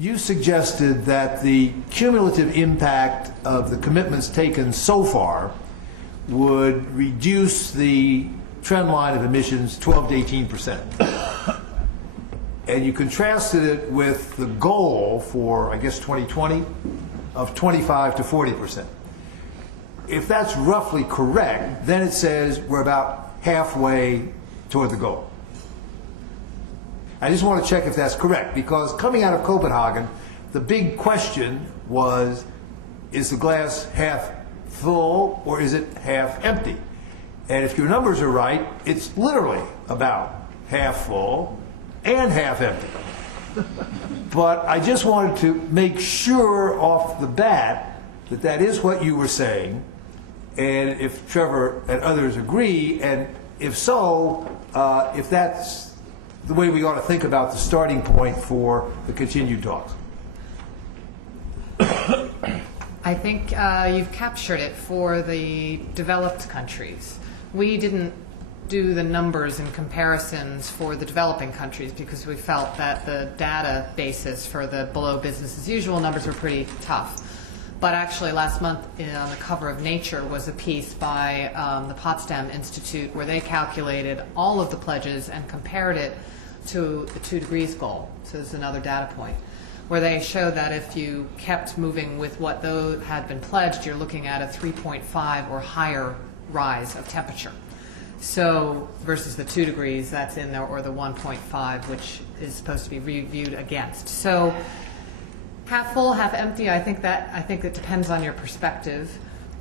you suggested that the cumulative impact of the commitments taken so far would reduce the trend line of emissions 12 to 18%. And you contrasted it with the goal for, I guess, 2020 of 25 to 40%. If that's roughly correct, then it says we're about halfway toward the goal. I just want to check if that's correct, because coming out of Copenhagen, the big question was, is the glass half full or is it half empty? And if your numbers are right, it's literally about half full and half empty. But I just wanted to make sure off the bat that that is what you were saying, and if Trevor and others agree, and if so, if that's the way we ought to think about the starting point for the continued talks. I think you've captured it for the developed countries. We didn't do the numbers and comparisons for the developing countries because we felt that the data basis for the below business as usual numbers were pretty tough. But actually last month on the cover of Nature was a piece by the Potsdam Institute where they calculated all of the pledges and compared it to the 2 degrees goal. So this is another data point, where they showed that if you kept moving with what those had been pledged, you're looking at a 3.5 or higher rise of temperature. So versus the 2 degrees that's in there, or the 1.5, which is supposed to be reviewed against. So half full, half empty, I think it depends on your perspective,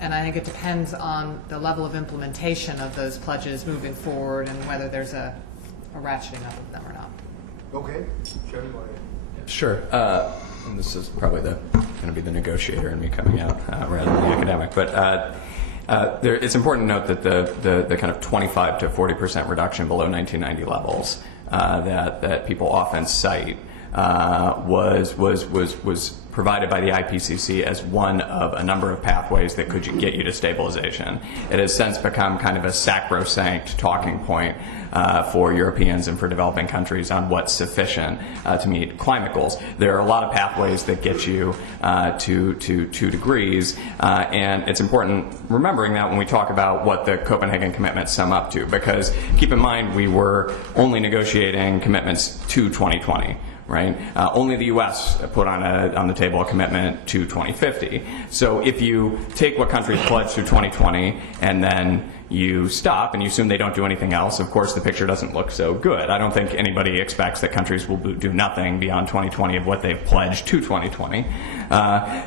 and I think it depends on the level of implementation of those pledges moving forward and whether there's a ratcheting up of them or not. Okay. Sure. And this is probably going to be the negotiator in me coming out rather than the academic. But it's important to note that the kind of 25 to 40% reduction below 1990 levels that people often cite was provided by the IPCC as one of a number of pathways that could get you to stabilization. It has since become kind of a sacrosanct talking point for Europeans and for developing countries on what's sufficient to meet climate goals. There are a lot of pathways that get you to 2 degrees, and it's important remembering that when we talk about what the Copenhagen commitments sum up to, because keep in mind we were only negotiating commitments to 2020. Right? Only the U.S. put on the table a commitment to 2050. So if you take what countries pledged through 2020 and then you stop and you assume they don't do anything else, of course the picture doesn't look so good. I don't think anybody expects that countries will do nothing beyond 2020 of what they've pledged to 2020.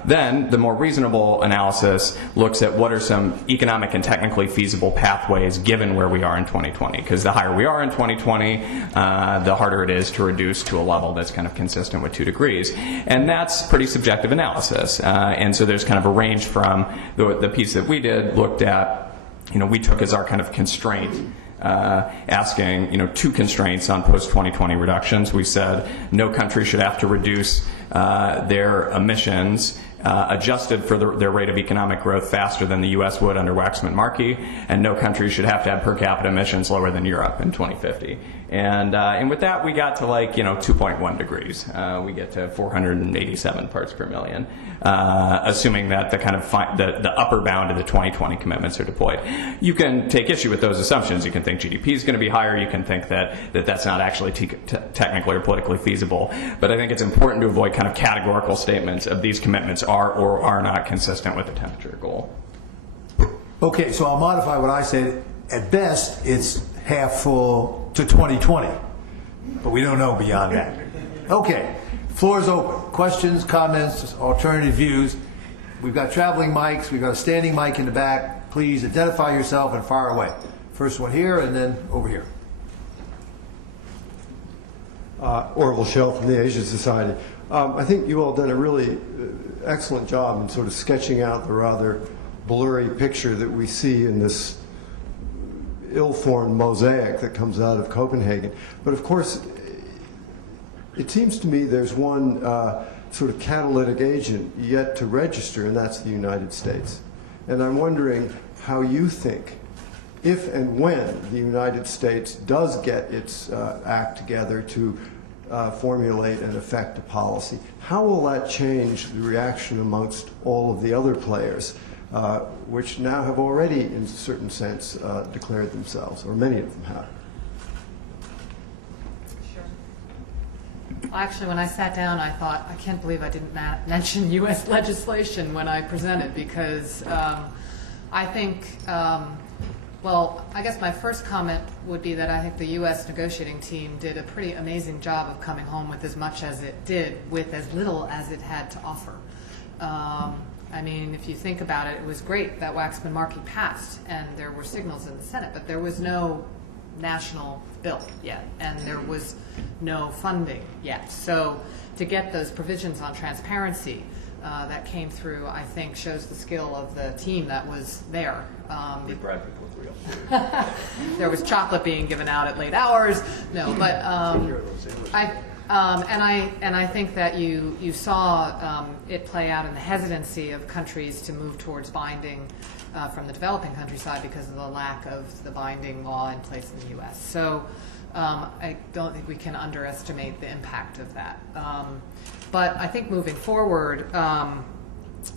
Then the more reasonable analysis looks at what are some economic and technically feasible pathways given where we are in 2020. Because the higher we are in 2020, the harder it is to reduce to a level that's kind of consistent with 2 degrees. And that's pretty subjective analysis. And so there's kind of a range from the piece that we did looked at, we took as our kind of constraint asking, 2 constraints on post-2020 reductions. We said no country should have to reduce their emissions adjusted for their rate of economic growth faster than the U.S. would under Waxman-Markey, and no country should have to have per capita emissions lower than Europe in 2050. And with that, we got to 2.1 degrees. We get to 487 parts per million, assuming that the kind of the upper bound of the 2020 commitments are deployed. You can take issue with those assumptions. You can think GDP is going to be higher. You can think that that's not actually technically or politically feasible. But I think it's important to avoid kind of categorical statements of these commitments are or are not consistent with the temperature goal. Okay, so I'll modify what I said. At best, it's half full to 2020, but we don't know beyond that. Okay, floor is open. Questions, comments, alternative views. We've got traveling mics. We've got a standing mic in the back. Please identify yourself and fire away. First one here and then over here. Orville Shell from the Asian Society. I think you all done a really excellent job in sort of sketching out the rather blurry picture that we see in this ill-formed mosaic that comes out of Copenhagen. But of course, it seems to me there's one sort of catalytic agent yet to register, and that's the United States. And I'm wondering how you think, if and when the United States does get its act together to formulate and affect a policy. How will that change the reaction amongst all of the other players, which now have already, in a certain sense, declared themselves, or many of them have? Well, actually, when I sat down, I thought, I can't believe I didn't mention U.S. legislation when I presented, because I think, well, I guess my first comment would be that I think the U.S. negotiating team did a pretty amazing job of coming home with as much as it did, with as little as it had to offer. I mean, if you think about it, it was great that Waxman-Markey passed, and there were signals in the Senate, but there was no national bill yet, and there was no funding yet. So to get those provisions on transparency that came through, I think, shows the skill of the team that was there. There was chocolate being given out at late hours. No, but I think that you saw it play out in the hesitancy of countries to move towards binding from the developing countryside because of the lack of the binding law in place in the U.S. So I don't think we can underestimate the impact of that. But I think moving forward,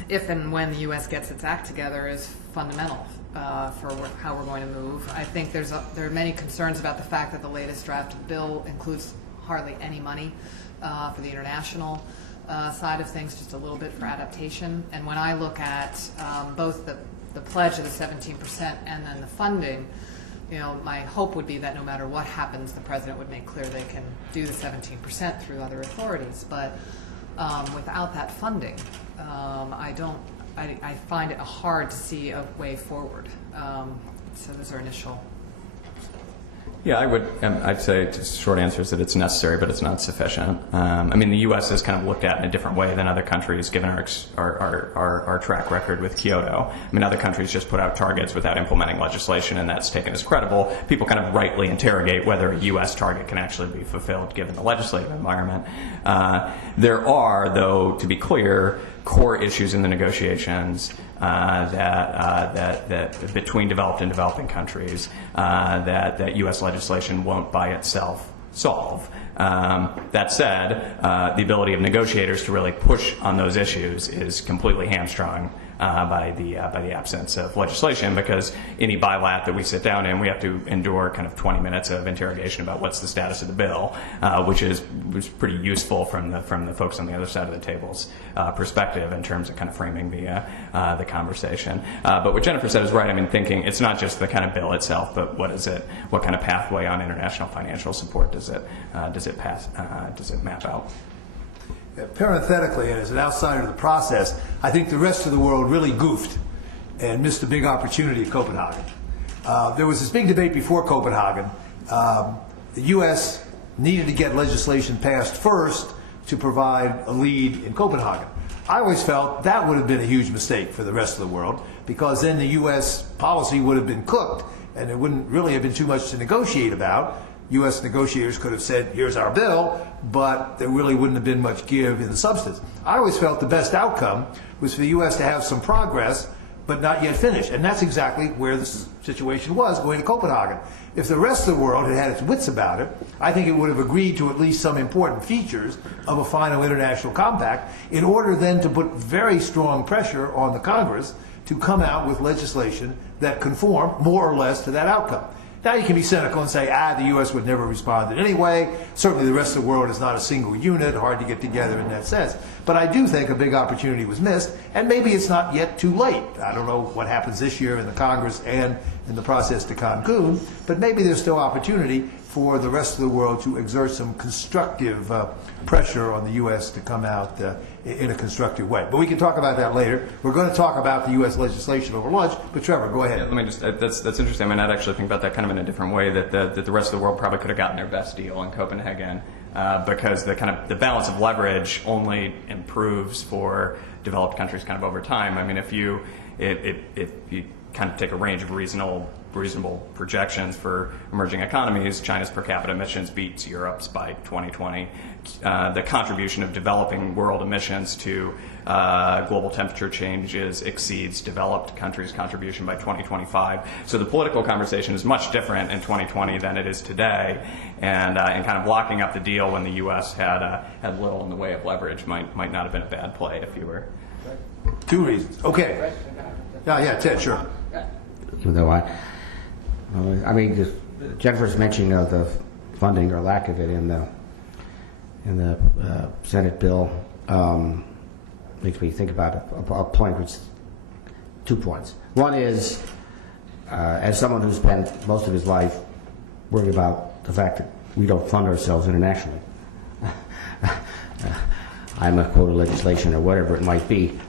if and when the U.S. gets its act together, is fundamental for how we're going to move. I think there are many concerns about the fact that the latest draft of the bill includes hardly any money for the international side of things, just a little bit for adaptation. And when I look at both the pledge of the 17% and then the funding, you know, my hope would be that no matter what happens, the president would make clear they can do the 17% through other authorities. But without that funding, I find it hard to see a way forward. So those are initial. Yeah, I'd say just short answer is that it's necessary, but it's not sufficient. I mean, the U.S. is kind of looked at in a different way than other countries, given our track record with Kyoto. I mean, other countries just put out targets without implementing legislation, and that's taken as credible. People kind of rightly interrogate whether a U.S. target can actually be fulfilled given the legislative environment. There are, though, to be clear, core issues in the negotiations that between developed and developing countries that U.S. legislation won't by itself solve. That said, the ability of negotiators to really push on those issues is completely hamstrung by the absence of legislation, because any bilat that we sit down in, we have to endure kind of 20 minutes of interrogation about what's the status of the bill, which was pretty useful from the folks on the other side of the table's perspective in terms of kind of framing the conversation. But what Jennifer said is right. I mean, thinking it's not just the kind of bill itself, but what is it? What kind of pathway on international financial support does it map out? Parenthetically, and as an outsider of the process, I think the rest of the world really goofed and missed a big opportunity at Copenhagen. There was this big debate before Copenhagen. The U.S. needed to get legislation passed first to provide a lead in Copenhagen. I always felt that would have been a huge mistake for the rest of the world, because then the U.S. policy would have been cooked and there wouldn't really have been too much to negotiate about. U.S. negotiators could have said, here's our bill, but there really wouldn't have been much give in the substance. I always felt the best outcome was for the U.S. to have some progress, but not yet finished. And that's exactly where the situation was going to Copenhagen. If the rest of the world had had its wits about it, I think it would have agreed to at least some important features of a final international compact, in order then to put very strong pressure on the Congress to come out with legislation that conformed more or less to that outcome. Now you can be cynical and say, the U.S. would never respond in any way. Certainly the rest of the world is not a single unit, hard to get together in that sense. But I do think a big opportunity was missed, and maybe it's not yet too late. I don't know what happens this year in the Congress and in the process to Cancun, but maybe there's still opportunity for the rest of the world to exert some constructive pressure on the U.S. to come out in a constructive way. But we can talk about that later. We're going to talk about the U.S. legislation over lunch, but Trevor, go ahead. Yeah, let me just, that's interesting. I mean, I'd actually think about that kind of in a different way, that the rest of the world probably could have gotten their best deal in Copenhagen, because the balance of leverage only improves for developed countries kind of over time. I mean, if you kind of take a range of reasonable reasonable projections for emerging economies, China's per capita emissions beats Europe's by 2020. The contribution of developing world emissions to global temperature changes exceeds developed countries' contribution by 2025. So the political conversation is much different in 2020 than it is today, and kind of locking up the deal when the U.S. had little in the way of leverage might not have been a bad play if you were. 2 reasons. Okay. Yeah, Ted, sure. Even though I mean, just Jennifer's mentioning of the funding or lack of it in the Senate bill makes me think about a point, which 2 points. One is, as someone who's spent most of his life worried about the fact that we don't fund ourselves internationally. I'm a quota legislation or whatever it might be.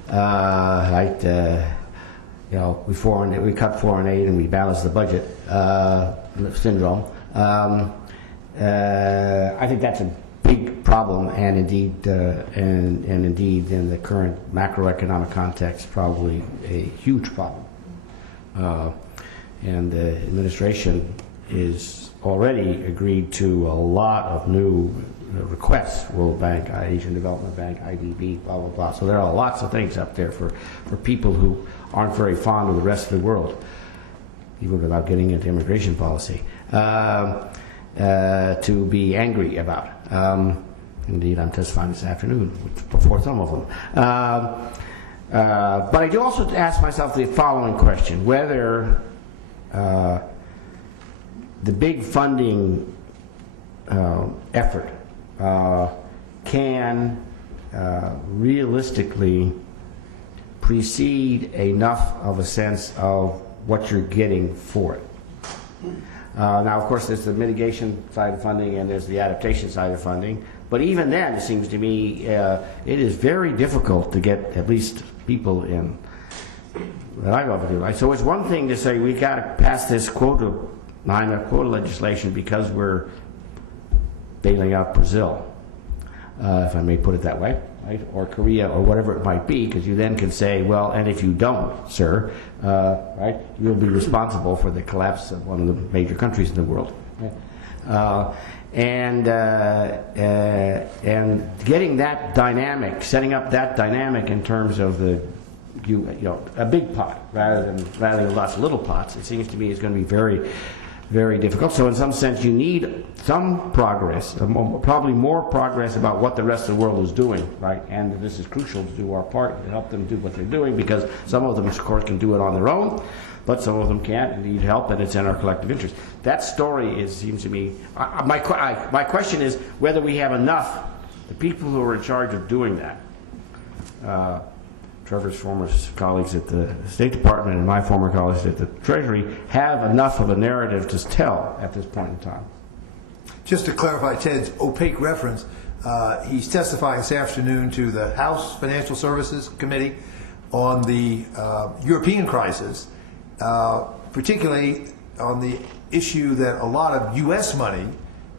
We cut foreign aid and we balance the budget syndrome. I think that's a big problem, and indeed, indeed, in the current macroeconomic context, probably a huge problem. And the administration is already agreed to a lot of new requests, World Bank, Asian Development Bank, IDB, blah, blah, blah. So there are lots of things up there for people who aren't very fond of the rest of the world, even without getting into immigration policy, to be angry about. Indeed, I'm testifying this afternoon before some of them. But I do also ask myself the following question, whether the big funding effort can realistically precede enough of a sense of what you're getting for it. Now, of course, there's the mitigation side of funding and there's the adaptation side of funding. But even then, it seems to me, it is very difficult to get at least people in that I love to do. So it's one thing to say we've got to pass this quota legislation because we're bailing out Brazil, if I may put it that way, right? Or Korea, or whatever it might be, because you then can say, well, and if you don't, sir, right, you'll be responsible for the collapse of one of the major countries in the world. Right? And getting that dynamic, setting up that dynamic in terms of the a big pot rather than lots of little pots, it seems to me is going to be very, very difficult. So in some sense, you need some progress, probably more progress about what the rest of the world is doing, right? And this is crucial to do our part to help them do what they're doing, because some of them, of course, can do it on their own, but some of them can't and need help, and it's in our collective interest. That story seems to me, my question is whether we have enough, the people who are in charge of doing that, Trevor's former colleagues at the State Department and my former colleagues at the Treasury, have enough of a narrative to tell at this point in time. Just to clarify Ted's opaque reference, he's testifying this afternoon to the House Financial Services Committee on the European crisis, particularly on the issue that a lot of U.S. money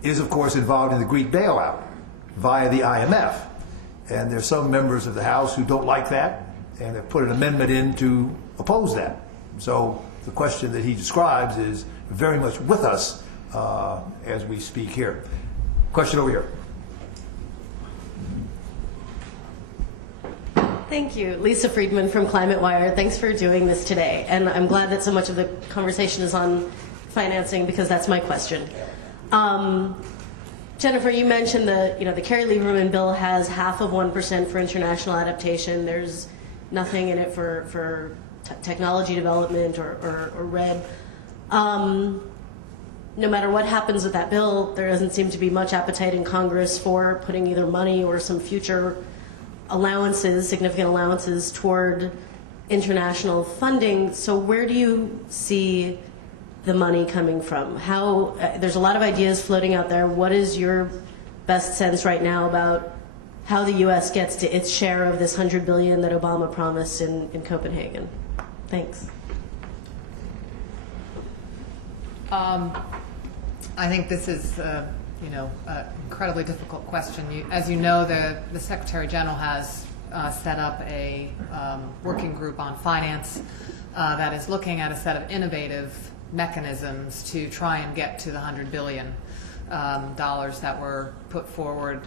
is, of course, involved in the Greek bailout via the IMF. And there's some members of the House who don't like that and have put an amendment in to oppose that. So the question that he describes is very much with us as we speak here. Question over here. Thank you. Lisa Friedman from Climate Wire. Thanks for doing this today. And I'm glad that so much of the conversation is on financing, because that's my question. Jennifer, you mentioned the Kerry-Lieberman bill has 0.5% for international adaptation. There's nothing in it for technology development or RED. No matter what happens with that bill, there doesn't seem to be much appetite in Congress for putting either money or some future allowances, significant allowances, toward international funding. So where do you see the money coming from? There's a lot of ideas floating out there. What is your best sense right now about how the U.S. gets to its share of this $100 billion that Obama promised in Copenhagen? Thanks. I think this is, an incredibly difficult question. As you know, the Secretary General has set up a working group on finance that is looking at a set of innovative mechanisms to try and get to the $100 billion that were put forward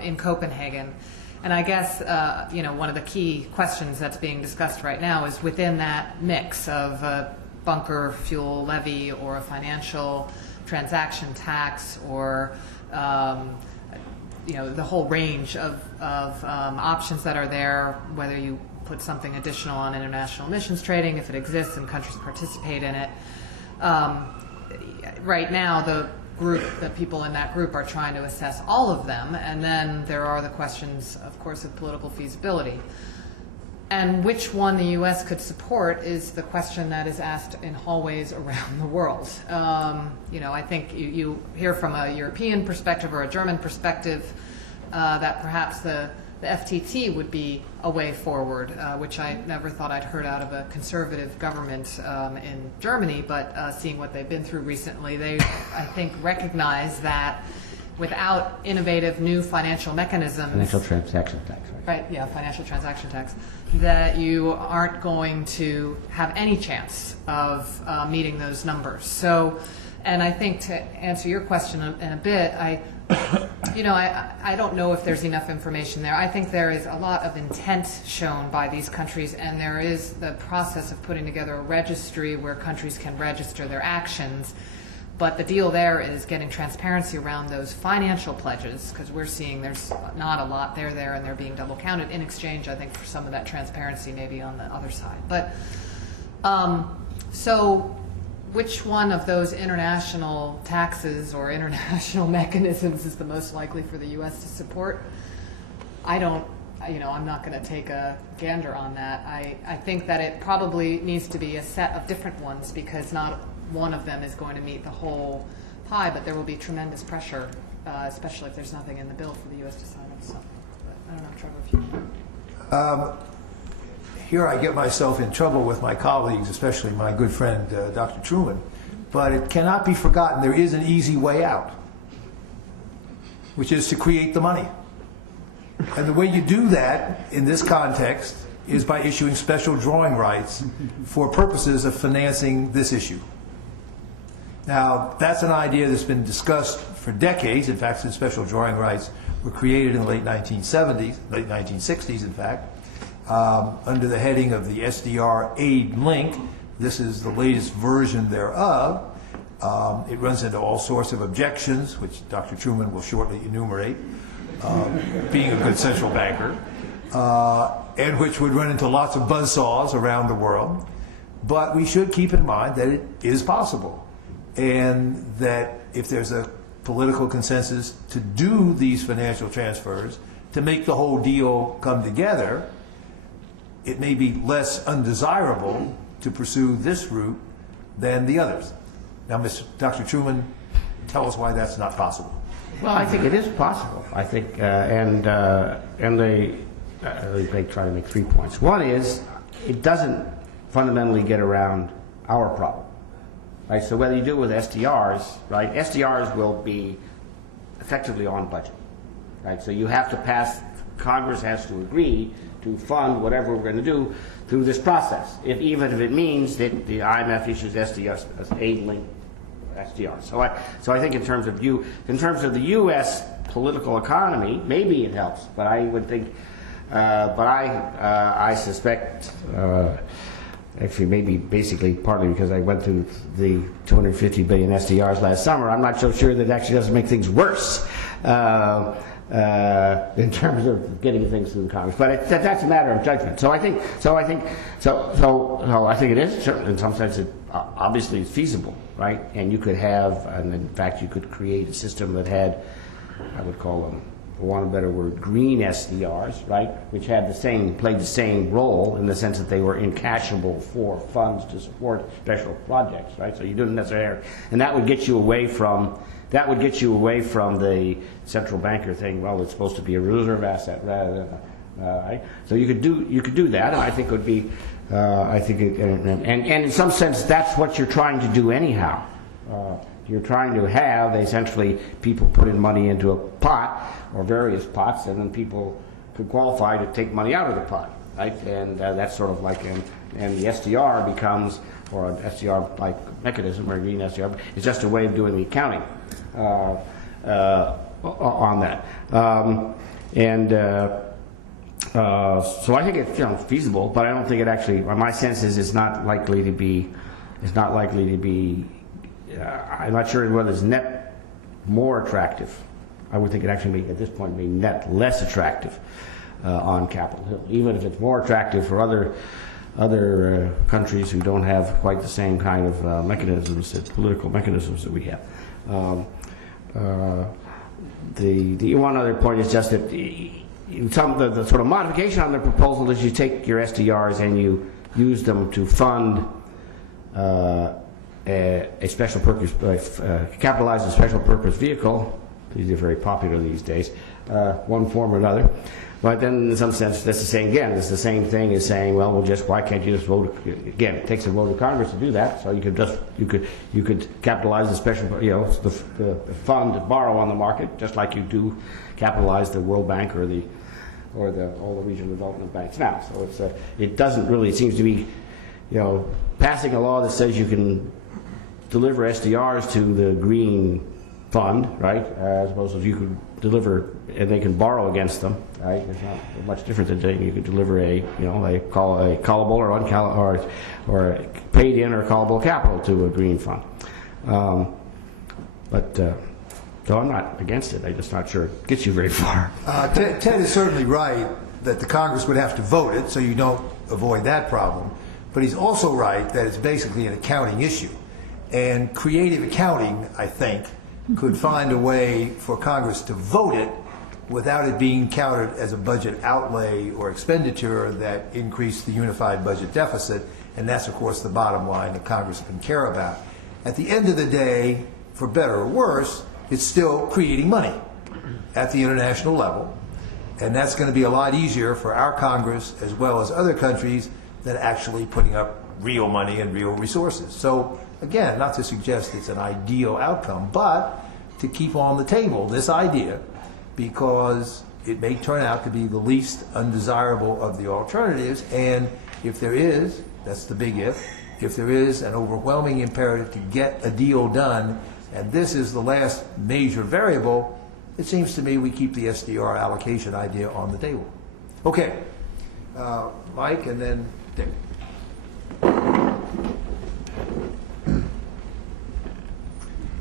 in Copenhagen. And I guess, one of the key questions that's being discussed right now is within that mix of a bunker fuel levy or a financial transaction tax or, the whole range of options that are there, whether you put something additional on international emissions trading, if it exists and countries participate in it. Right now, the people in that group are trying to assess all of them, and then there are the questions, of course, of political feasibility. And which one the U.S. could support is the question that is asked in hallways around the world. I think you hear from a European perspective or a German perspective that perhaps the FTT would be a way forward, which I never thought I'd heard out of a conservative government in Germany, but seeing what they've been through recently, they, I think, recognize that without innovative new financial mechanisms... Financial transaction tax, right? Right, yeah, financial transaction tax, that you aren't going to have any chance of meeting those numbers. So, and I think to answer your question in a bit, I don't know if there's enough information there. I think there is a lot of intent shown by these countries, and there is the process of putting together a registry where countries can register their actions. But the deal there is getting transparency around those financial pledges, because we're seeing there's not a lot there, and they're being double counted in exchange, I think, for some of that transparency maybe on the other side. But so which one of those international taxes or international mechanisms is the most likely for the U.S. to support? I'm not going to take a gander on that. I think that it probably needs to be a set of different ones, because not one of them is going to meet the whole pie, but there will be tremendous pressure, especially if there's nothing in the bill for the U.S. to sign up to something. But I don't know, Trevor, if you... Here I get myself in trouble with my colleagues, especially my good friend Dr. Truman, but it cannot be forgotten there is an easy way out, which is to create the money. And the way you do that in this context is by issuing special drawing rights for purposes of financing this issue. Now, that's an idea that's been discussed for decades. In fact, since special drawing rights were created in the late 1960s, in fact, under the heading of the SDR Aid Link. This is the latest version thereof. It runs into all sorts of objections, which Dr. Truman will shortly enumerate, being a good central banker, and which would run into lots of buzzsaws around the world. But we should keep in mind that it is possible, and that if there's a political consensus to do these financial transfers, to make the whole deal come together, it may be less undesirable to pursue this route than the others. Now, Dr. Truman, tell us why that's not possible. Well, I think it is possible. I think, let me try to make 3 points. One is, it doesn't fundamentally get around our problem, right? So whether you do it with SDRs, right? SDRs will be effectively on budget, right? So you have to pass, Congress has to agree to fund whatever we're going to do through this process, even if it means that the IMF issues SDRs as aid-linked SDRs. So I think in terms of the U.S. political economy, maybe it helps, but I would think, I suspect, actually maybe basically partly because I went through the 250 billion SDRs last summer, I'm not so sure that it actually doesn't make things worse. In terms of getting things through the Congress, but that's a matter of judgment. So I think it is in some sense. It obviously is feasible, right? And you could have, and in fact, you could create a system that had, I would call them, for want of a better word, green SDRs, right? Which played the same role in the sense that they were encashable for funds to support special projects, right? So you didn't necessarily, and that would get you away from. That would get you away from the central banker thing. Well, it's supposed to be a reserve asset rather than, right? So you could do that, and I think it would be, and in some sense that's what you're trying to do anyhow. You're trying to have essentially people put in money into a pot or various pots, and then people could qualify to take money out of the pot. right? And that's sort of like, and the SDR becomes, or an SDR-like mechanism, or a green SDR, is just a way of doing the accounting on that. So I think it's feasible, but I don't think it actually. My sense is it's not likely to be. It's not likely to be. I'm not sure whether it's net more attractive. I would think it actually at this point be net less attractive on Capitol Hill, even if it's more attractive for other countries who don't have quite the same kind of mechanisms, political mechanisms that we have. The one other point is just that the sort of modification on the proposal is you take your SDRs and you use them to fund a special purpose, capitalize a special purpose vehicle. These are very popular these days, one form or another. But then, in some sense, that's the same. Again, it's the same thing as saying, well, why can't you just vote? Again, it takes a vote of Congress to do that. So you could capitalize the special, the fund, borrow on the market, just like you do capitalize the World Bank or all the regional development banks now. So it doesn't really. It seems to be, passing a law that says you can deliver SDRs to the green fund, right? As opposed to you could deliver and they can borrow against them, right? It's not much different than saying you could deliver a callable or paid in or callable capital to a green fund. So I'm not against it. I'm just not sure it gets you very far. Ted is certainly right that the Congress would have to vote it, so you don't avoid that problem. But he's also right that it's basically an accounting issue. And creative accounting, I think, could find a way for Congress to vote it without it being counted as a budget outlay or expenditure that increased the unified budget deficit. And that's, of course, the bottom line that Congress can care about. At the end of the day, for better or worse, it's still creating money at the international level. And that's going to be a lot easier for our Congress as well as other countries than actually putting up real money and real resources. So again, not to suggest it's an ideal outcome, but to keep on the table this idea, because it may turn out to be the least undesirable of the alternatives. And if there is, that's the big if there is an overwhelming imperative to get a deal done, and this is the last major variable, it seems to me we keep the SDR allocation idea on the table. Okay, Mike, and then Dick.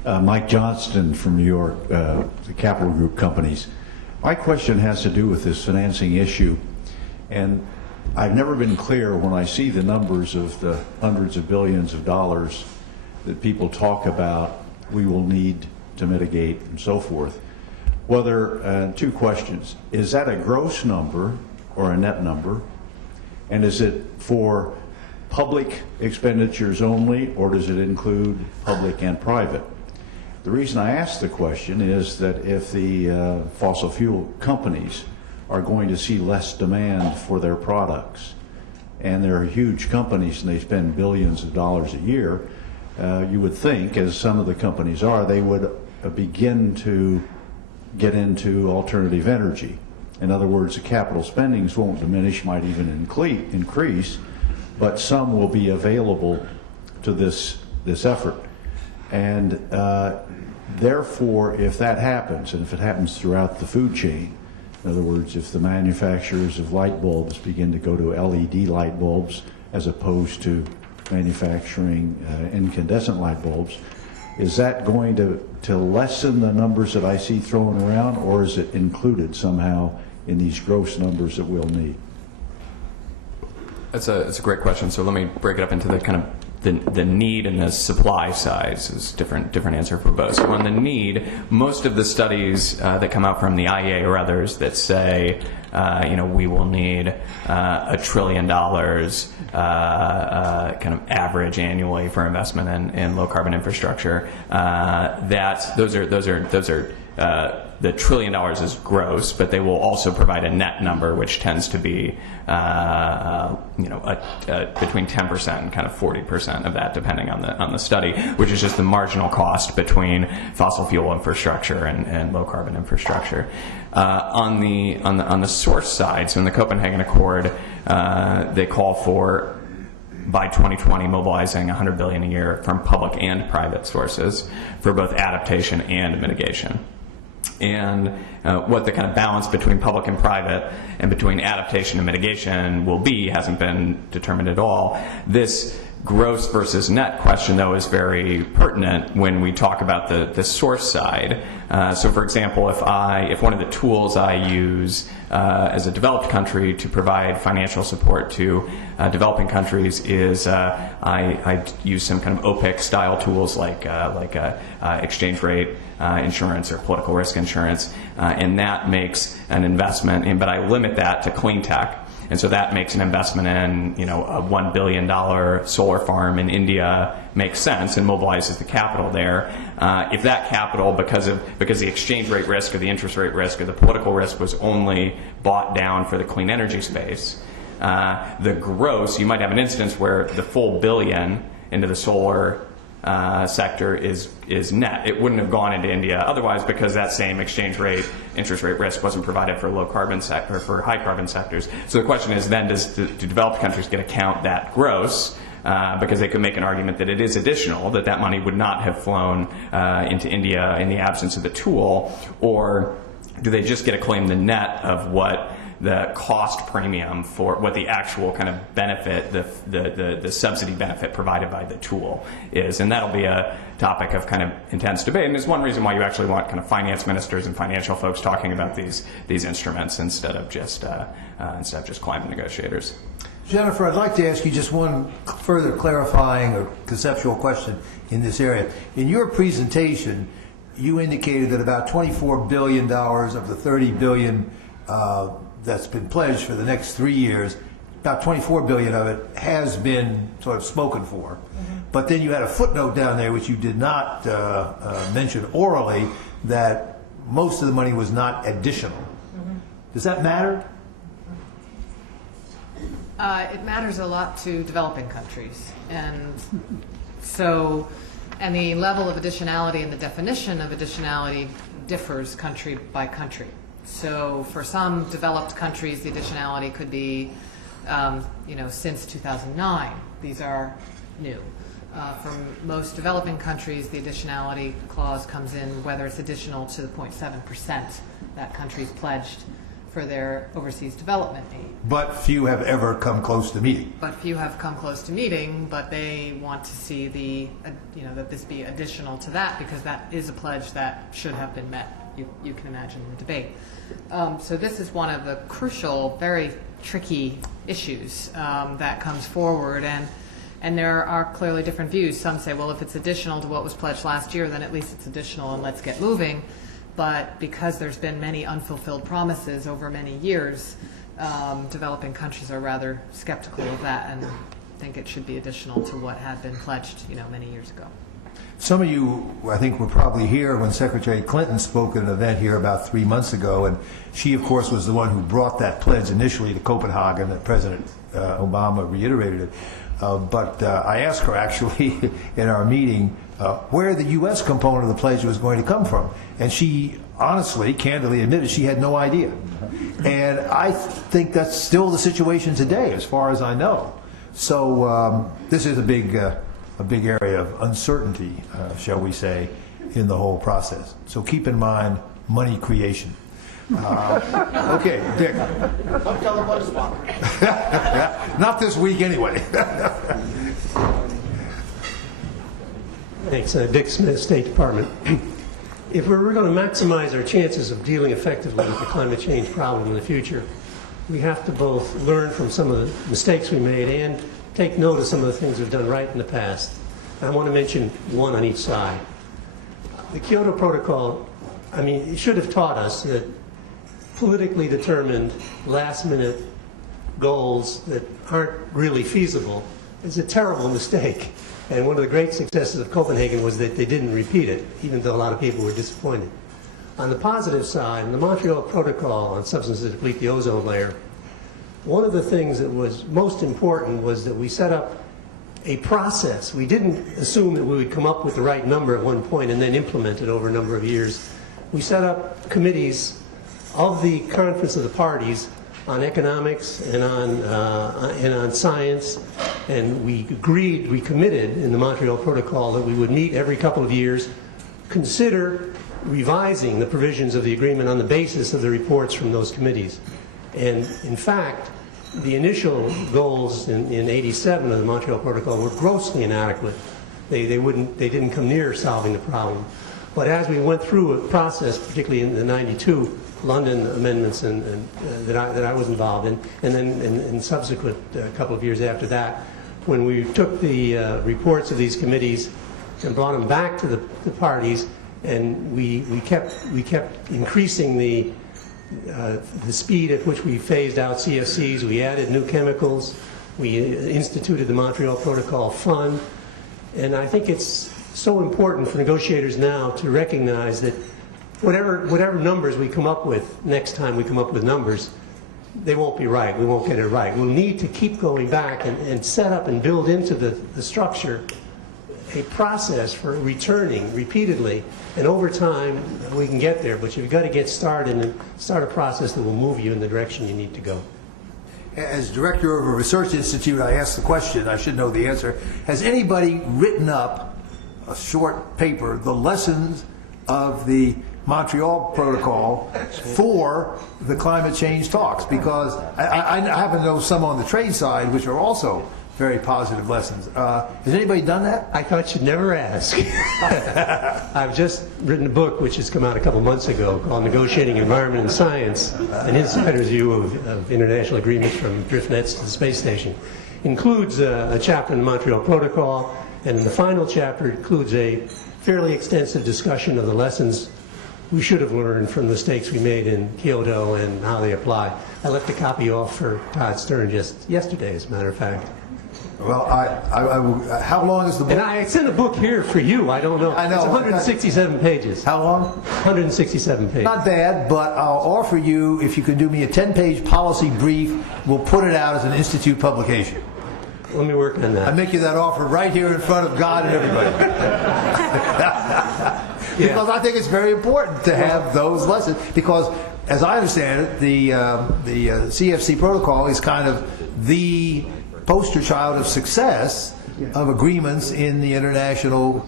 Mike Johnston from New York, the Capital Group companies. My question has to do with this financing issue, and I've never been clear when I see the numbers of the hundreds of billions of dollars that people talk about we will need to mitigate and so forth. Whether, two questions, is that a gross number or a net number? And is it for public expenditures only, or does it include public and private? The reason I ask the question is that if the fossil fuel companies are going to see less demand for their products, and they're huge companies and they spend billions of dollars a year, you would think, as some of the companies are, they would begin to get into alternative energy. In other words, the capital spendings won't diminish, might even increase, but some will be available to this effort. And therefore, if that happens, and if it happens throughout the food chain, in other words, if the manufacturers of light bulbs begin to go to LED light bulbs as opposed to manufacturing incandescent light bulbs, is that going to lessen the numbers that I see thrown around, or is it included somehow in these gross numbers that we'll need? It's a great question. So let me break it up into the kind of the need and the supply sides is different answer for both. So on the need, most of the studies that come out from the IEA or others that say, we will need $1 trillion kind of average annually for investment in low carbon infrastructure. Those are the $1 trillion is gross, but they will also provide a net number, which tends to be between 10% and kind of 40% of that, depending on the study, which is just the marginal cost between fossil fuel infrastructure and low carbon infrastructure. On the source side, so in the Copenhagen Accord, they call for, by 2020, mobilizing $100 billion a year from public and private sources for both adaptation and mitigation. And what the kind of balance between public and private and between adaptation and mitigation will be hasn't been determined at all. This gross versus net question, though, is very pertinent when we talk about the source side. So, for example, if one of the tools I use as a developed country to provide financial support to developing countries is I use some kind of OPIC-style tools like exchange rate insurance or political risk insurance, and that makes an investment but I limit that to clean tech. And so that makes an investment in, a $1 billion solar farm in India makes sense and mobilizes the capital there. If that capital, because the exchange rate risk or the interest rate risk or the political risk was only bought down for the clean energy space, the gross, you might have an instance where the full billion into the solar sector is net. It wouldn't have gone into India otherwise, because that same exchange rate, interest rate risk wasn't provided for low carbon sector, for high carbon sectors. So the question is then, do developed countries get to count that gross? Because they could make an argument that it is additional, that money would not have flown into India in the absence of the tool, or do they just get to claim the net of what the cost premium for what the actual kind of benefit, the subsidy benefit provided by the tool is? And that'll be a topic of kind of intense debate. And it's one reason why you actually want kind of finance ministers and financial folks talking about these instruments instead of just climate negotiators. Jennifer, I'd like to ask you just one further clarifying or conceptual question in this area. In your presentation, you indicated that about $24 billion of the $30 billion that's been pledged for the next 3 years, about $24 billion of it has been sort of spoken for. Mm-hmm. But then you had a footnote down there, which you did not mention orally, that most of the money was not additional. Mm-hmm. Does that matter? It matters a lot to developing countries. And the level of additionality and the definition of additionality differs country by country. So for some developed countries, the additionality could be, since 2009. These are new. For most developing countries, the additionality clause comes in whether it's additional to the 0.7% that country's pledged for their overseas development aid. But few have ever come close to meeting. But they want to see that this be additional to that, because that is a pledge that should have been met. You can imagine the debate. So this is one of the crucial, very tricky issues that comes forward, and there are clearly different views. Some say, well, if it's additional to what was pledged last year, then at least it's additional and let's get moving. But because there's been many unfulfilled promises over many years, developing countries are rather skeptical of that and think it should be additional to what had been pledged, many years ago. Some of you, I think, were probably here when Secretary Clinton spoke at an event here about 3 months ago, and she, of course, was the one who brought that pledge initially to Copenhagen, and President Obama reiterated it. But I asked her, actually, in our meeting, where the U.S. component of the pledge was going to come from. And she honestly, candidly admitted she had no idea. And I think that's still the situation today, as far as I know. So this is a big area of uncertainty, shall we say, in the whole process. So keep in mind money creation. Okay, Dick. Don't tell them what it's about. Not this week, anyway. Thanks. Dick Smith, State Department. If we're going to maximize our chances of dealing effectively with the climate change problem in the future, we have to both learn from some of the mistakes we made and take note of some of the things we've done right in the past. I want to mention one on each side. The Kyoto Protocol, it should have taught us that politically determined, last-minute goals that aren't really feasible is a terrible mistake. And one of the great successes of Copenhagen was that they didn't repeat it, even though a lot of people were disappointed. On the positive side, in the Montreal Protocol on substances that deplete the ozone layer, one of the things that was most important was that we set up a process. We didn't assume that we would come up with the right number at one point and then implement it over a number of years. We set up committees of the Conference of the Parties on economics and on science, and we committed in the Montreal Protocol that we would meet every couple of years, consider revising the provisions of the agreement on the basis of the reports from those committees. And in fact, the initial goals in 87 of the Montreal Protocol were grossly inadequate. They didn't come near solving the problem. But as we went through a process, particularly in the 92 London amendments that I was involved in, and then in subsequent couple of years after that, when we took the reports of these committees and brought them back to the parties, and we kept increasing the speed at which we phased out CFCs. We added new chemicals. We instituted the Montreal Protocol Fund. And I think it's so important for negotiators now to recognize that whatever numbers we come up with next time we come up with numbers, they won't be right. We won't get it right. We'll need to keep going back and set up and build into the structure a process for returning repeatedly, and over time we can get there, but you've got to get started and start a process that will move you in the direction you need to go. As director of a research institute, I asked the question, I should know the answer. Has anybody written up a short paper, the lessons of the Montreal Protocol for the climate change talks? Because I happen to know some on the trade side, which are also very positive lessons. Has anybody done that? I thought you'd never ask. I've just written a book which has come out a couple months ago called Negotiating Environment and Science, an insider's view of international agreements from drift nets to the space station. Includes a chapter in the Montreal Protocol, and in the final chapter includes a fairly extensive discussion of the lessons we should have learned from the mistakes we made in Kyoto and how they apply. I left a copy off for Todd Stern just yesterday, as a matter of fact. Well, how long is the book? And I sent a book here for you. I don't know. I know. It's 167 pages. How long? 167 pages. Not bad, but I'll offer you, if you can do me a 10-page policy brief, we'll put it out as an institute publication. Let me work on that. I make you that offer right here in front of God and everybody. Because I think it's very important to have those lessons. Because, as I understand it, the CFC Protocol is kind of the poster child of success of agreements in the international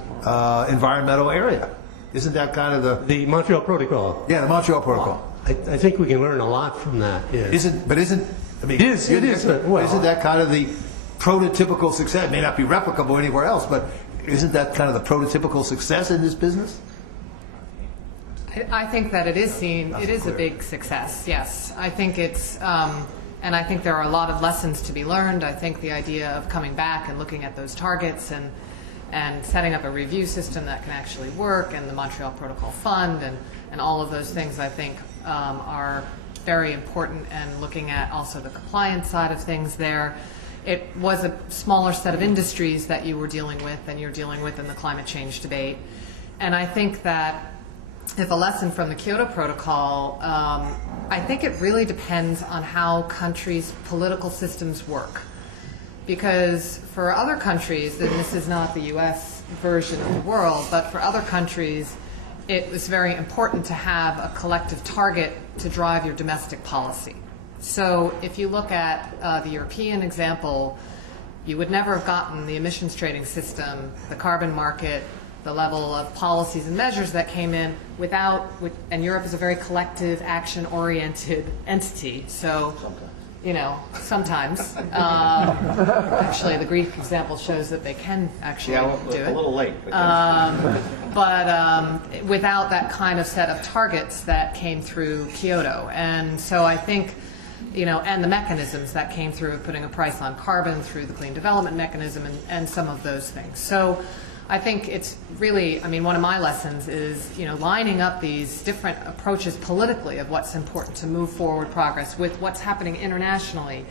environmental area. Isn't that kind of the Montreal Protocol? Yeah, the Montreal Protocol. I think we can learn a lot from that. Yes. Isn't it is. Well, isn't that kind of the prototypical success? It may not be replicable anywhere else, but isn't that kind of the prototypical success in this business? I think that it is seen. It is a big success. Yes, I think it's. And I think there are a lot of lessons to be learned. I think the idea of coming back and looking at those targets and setting up a review system that can actually work, and the Montreal Protocol Fund and all of those things, I think, are very important. And looking at also the compliance side of things there. It was a smaller set of industries that you were dealing with than you're dealing with in the climate change debate. And I think that if a lesson from the Kyoto Protocol, I think it really depends on how countries' political systems work. Because for other countries, and this is not the U.S. version of the world, but for other countries, it was very important to have a collective target to drive your domestic policy. So if you look at the European example, you would never have gotten the emissions trading system, the carbon market, the level of policies and measures that came in and Europe is a very collective, action-oriented entity. So, sometimes. Actually, the Greek example shows that they can actually do it. A little late. But without that kind of set of targets that came through Kyoto. And so I think, and the mechanisms that came through putting a price on carbon through the clean development mechanism and some of those things. So I think it's really, one of my lessons is, lining up these different approaches politically of what's important to move forward progress with what's happening internationally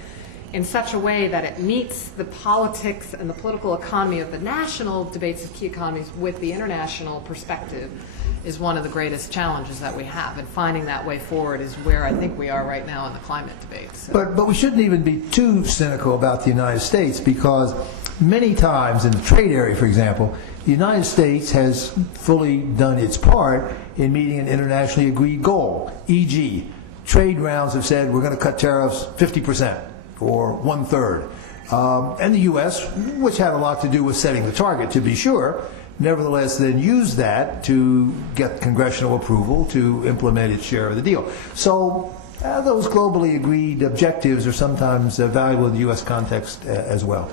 in such a way that it meets the politics and the political economy of the national debates of key economies with the international perspective, is one of the greatest challenges that we have. And finding that way forward is where I think we are right now in the climate debate. So. But we shouldn't even be too cynical about the United States, because many times in the trade area, for example, the United States has fully done its part in meeting an internationally agreed goal. E.g., trade rounds have said we're going to cut tariffs 50% or 1/3. And the U.S., which had a lot to do with setting the target, to be sure, nevertheless then used that to get congressional approval to implement its share of the deal. So those globally agreed objectives are sometimes valuable in the U.S. context as well.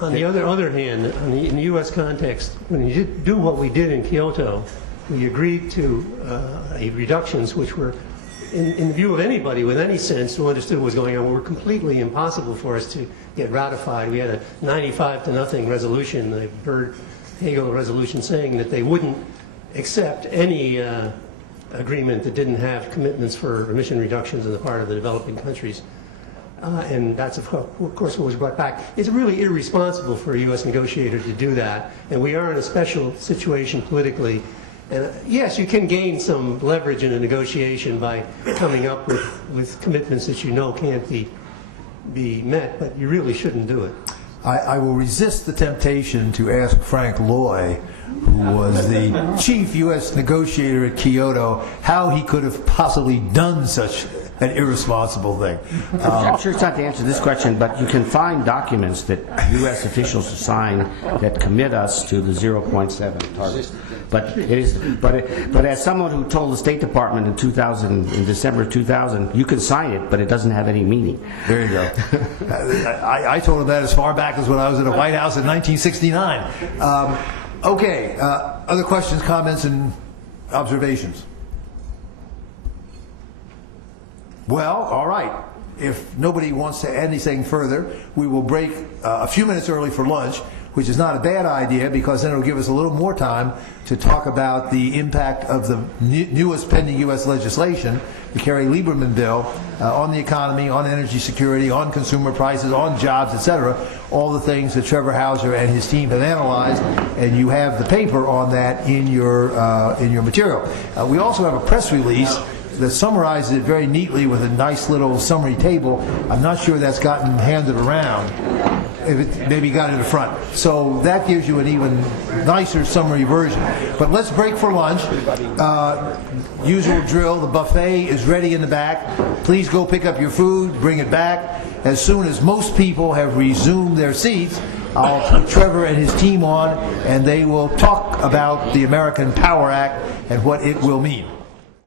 On the other hand, in the U.S. context, when you do what we did in Kyoto, we agreed to reductions which were, in view of anybody with any sense who understood what was going on, were completely impossible for us to get ratified. We had a 95-0 resolution, the Byrd-Hagel resolution, saying that they wouldn't accept any agreement that didn't have commitments for emission reductions on the part of the developing countries. And that's, of course, what was brought back. It's really irresponsible for a U.S. negotiator to do that. And we are in a special situation politically. And yes, you can gain some leverage in a negotiation by coming up with commitments that you know can't be met, but you really shouldn't do it. I will resist the temptation to ask Frank Loy, who was the chief U.S. negotiator at Kyoto, how he could have possibly done such an irresponsible thing. I'm sure it's not to answer this question, but you can find documents that U.S. officials sign that commit us to the 0.7 target. But it is. But as someone who told the State Department in December 2000, you can sign it, but it doesn't have any meaning. There you go. I told him that as far back as when I was in the White House in 1969. Okay. Other questions, comments, and observations? Well, all right. If nobody wants to add anything further, we will break a few minutes early for lunch, which is not a bad idea, because then it'll give us a little more time to talk about the impact of the newest pending U.S. legislation, the Kerry-Lieberman bill, on the economy, on energy security, on consumer prices, on jobs, etc. All the things that Trevor Houser and his team have analyzed, and you have the paper on that in your material. We also have a press release that summarizes it very neatly with a nice little summary table. I'm not sure that's gotten handed around. Maybe got in the front. So that gives you an even nicer summary version. But let's break for lunch. Usual drill, the buffet is ready in the back. Please go pick up your food, bring it back. As soon as most people have resumed their seats, I'll put Trevor and his team on, and they will talk about the American Power Act and what it will mean.